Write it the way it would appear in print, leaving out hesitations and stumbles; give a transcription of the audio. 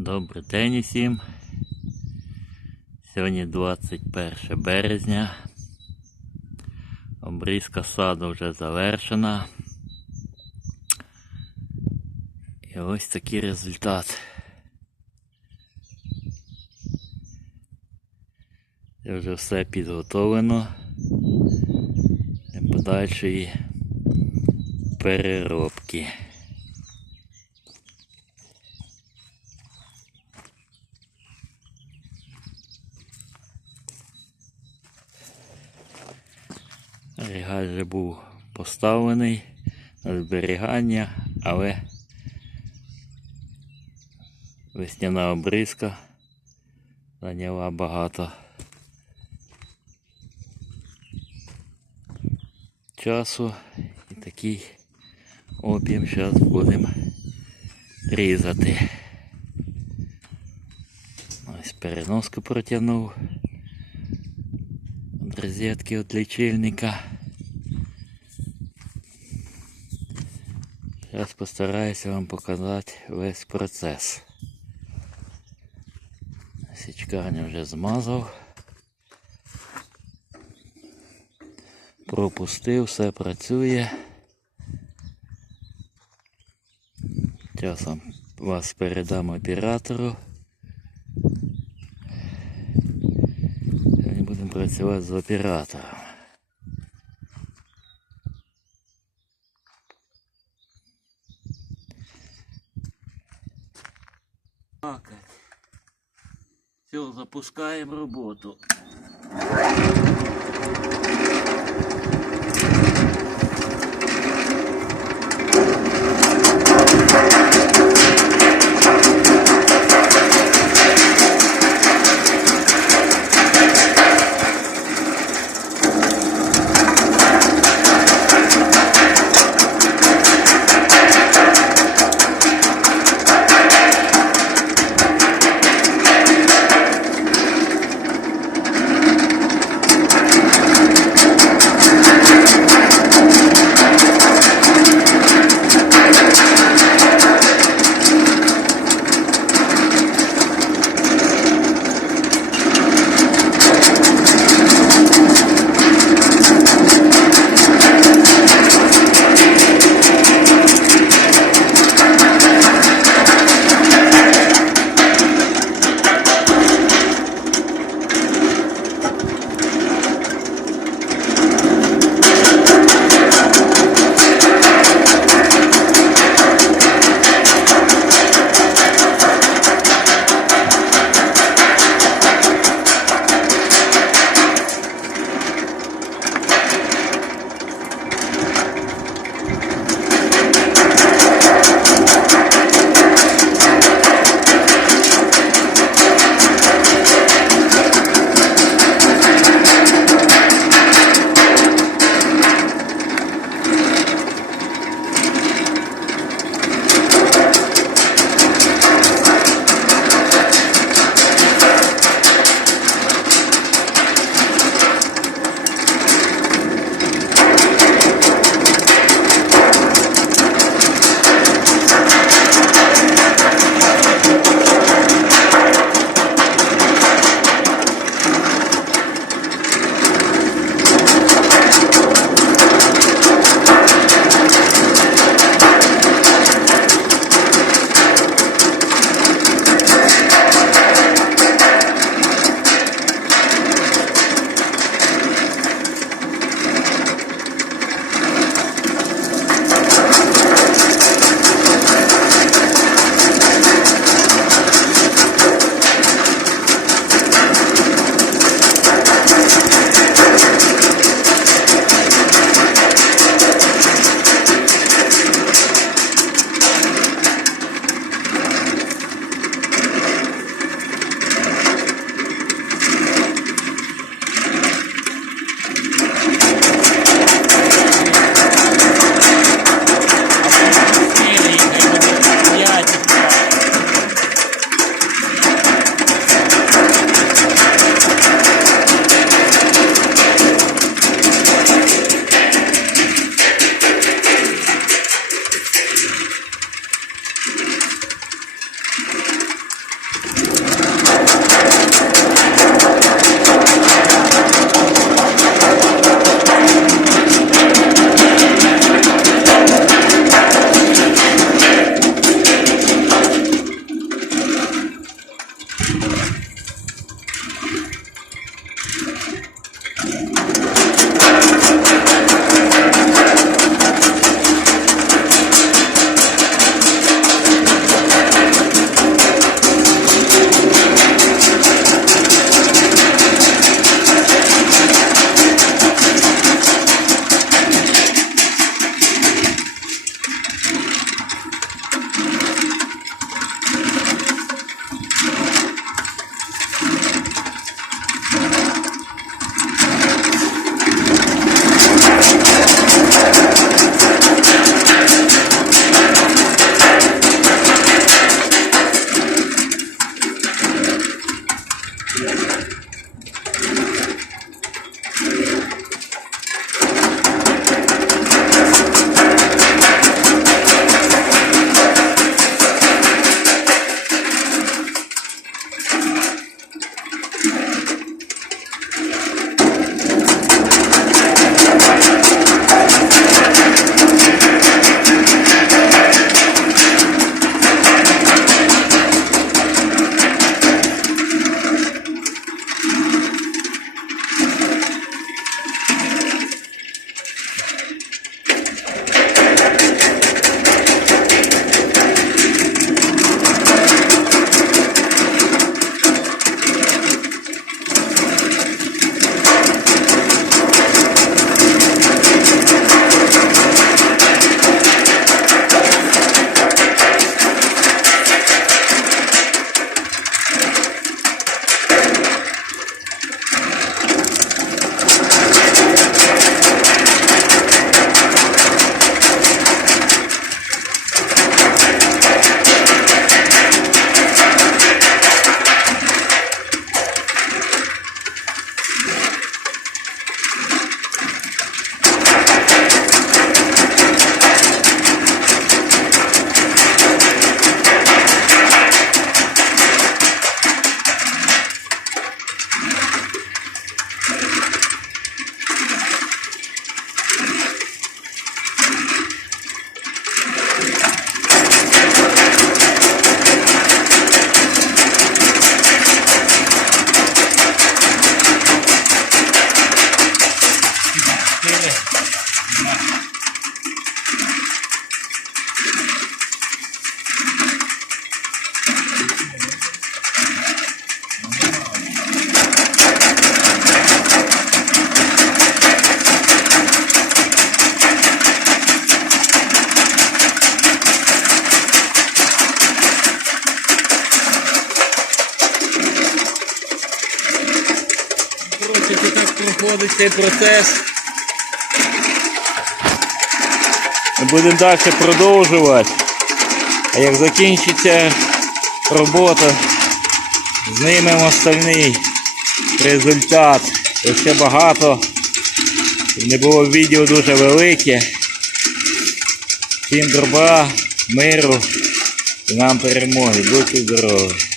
Добрий день усім. Сьогодні 21 березня. Обрізка саду вже завершена. І ось такий результат. Це вже все підготовлено для подальшої переробки. Агрегат вже був поставлений на зберігання, але весняна обрізка зайняла багато часу і такий об'єм зараз будемо різати. Ось переноску протягнув від розетки від лічильника. Зараз постараюся вам показати весь процес. Січкарню вже змазав. Пропустив, все працює. Часом вас передам оператору. Сьогодні будемо працювати з оператором. Так, все, запускаємо роботу. проходить цей процес. Ми будемо далі продовжувати. А як закінчиться робота, знімемо остальний результат. Ще багато. Не було відео дуже велике. Всім добра, миру і нам перемоги. Будьте здорові!